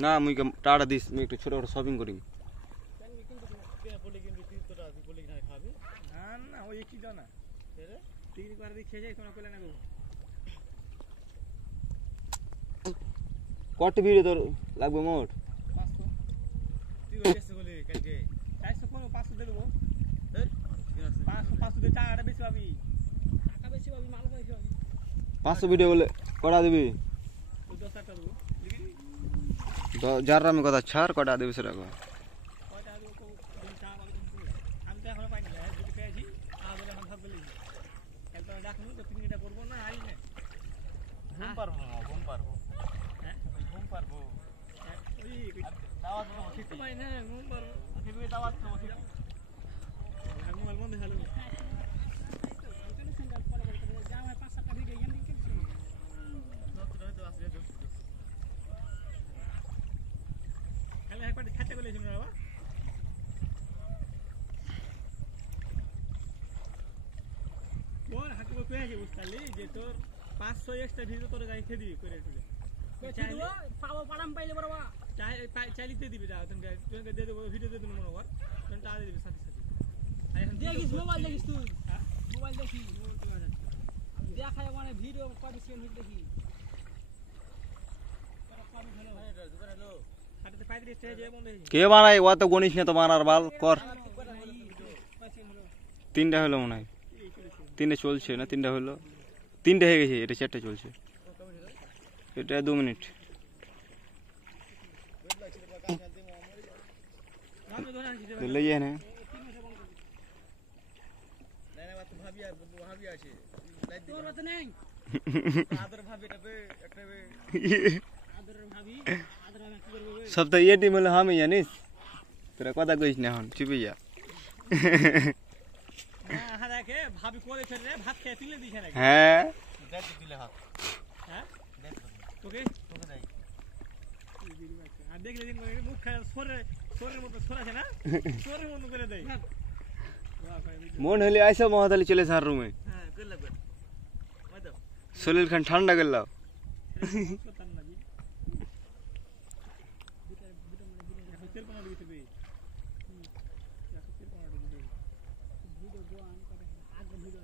না মুই tata this মুই একটু ছোট ছোট শপিং করি না ওই কি জানা পিকনিক করে দিয়ে খেয়ে যাই তোমরা কইলে না গো কত ভিডিও তোর লাগবে মোট 500 তুই বলেছিস বলে কালকে 400 কোন 500 দেব 500 দে টাকাটা বেশি পাবি টাকা বেশি পাবি মাল বেশি পাবি 500 ভিডিও বলে কটা দিবি তুই 10 টাকা দেব লিখি যার আমি কথা ছাড় কটা দিবি সেটা কো কয়টা দেব কো টাকা পাবি আমি তো এখনো পাইনি যদি পেয়েছি আজ বলে এখন থাকবে লিখি কাল তো রাখুন তো পিকনিকটা করব না আই না ঘুম পারবো হ্যাঁ ঘুম পারবো ওই দাওয়াত তো ঠিক পাই না ঘুম পারবো আজকে দাওয়াত তো ঠিক আমি মাল বন্ধ হলো কালে একবার খাতে বলেছি না বাবা তোর হাতে কো পেয়ে বুঝতালি যে তোর 500 এক্সট্রা ভিডিও তোর গাড়ি খেয়ে দিবি করে দিবি চাইলে পাবো পারাম পাইলে বড় বাবা চাইলিতে দিবি যাও তুমি দিয়ে দেবো ভিডিও দিয়ে দেবো মনে কর তুমি টাকা দিয়ে দিবি সাথে সাথে দেখিস মোবাইল দেখিস তুই হ্যাঁ মোবাইল দেখি দেখায় মানে ভিডিও কত সেকেন্ড দেখি কে বানাই ও তো গণিস না তো বানার বাল কর তিনটা হলো মনে হয় তিনটে চলছে না তিনটা হলো তিনটে হয়ে গেছে এটা চারটে চলছে এটা 2 মিনিট লইয়ে না সব তো ये टीम হলো আমি জানিস তোরা কথা কইস না এখন চুপি যা হ্যাঁ দেখে ভাবি করে ফেলে ভাত খেয়ে তুলে দিছ নাকি হ্যাঁ দেখ দিলে হাত হ্যাঁ দেখ তোকে দেই আর দেখলে দিন করে মুখ খায় সরের মতো সরাছে না সরের মতো করে দেই মন হলে আইসা মহাদালি চলে সার রুমে হ্যাঁ কই লাগবে ওই দাও শরীর খান ঠান্ডা গেল ভিডিও